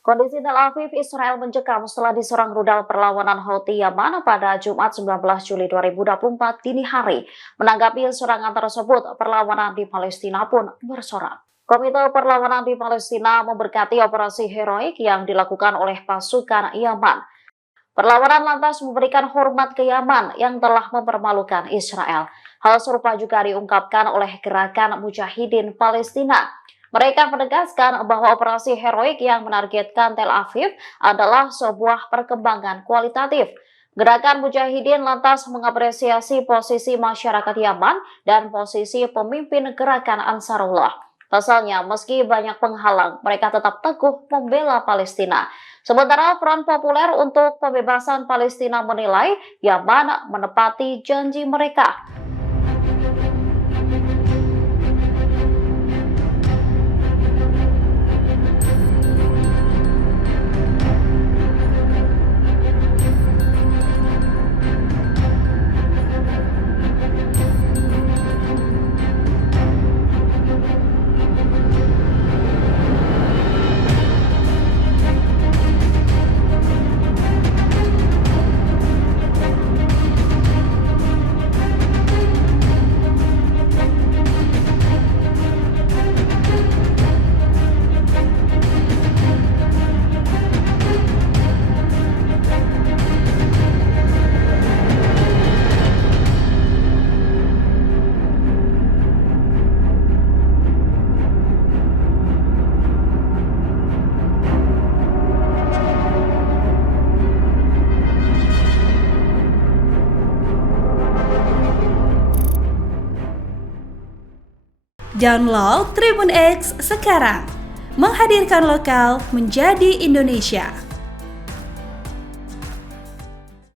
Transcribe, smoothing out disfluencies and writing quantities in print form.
Kondisi Tel Aviv, Israel mencekam setelah diserang rudal perlawanan Houthi Yaman pada Jumat 19 Juli 2024 dini hari. Menanggapi serangan tersebut, perlawanan di Palestina pun bersorak. Komite Perlawanan di Palestina memberkati operasi heroik yang dilakukan oleh pasukan Yaman. Perlawanan lantas memberikan hormat ke Yaman yang telah mempermalukan Israel. Hal serupa juga diungkapkan oleh Gerakan Mujahidin Palestina. Mereka menegaskan bahwa operasi heroik yang menargetkan Tel Aviv adalah sebuah perkembangan kualitatif. Gerakan Mujahidin lantas mengapresiasi posisi masyarakat Yaman dan posisi pemimpin gerakan Ansarullah. Pasalnya, meski banyak penghalang, mereka tetap teguh membela Palestina. Sementara Front Populer untuk Pembebasan Palestina menilai Yaman menepati janji mereka. Download Tribun X sekarang, menghadirkan lokal menjadi Indonesia.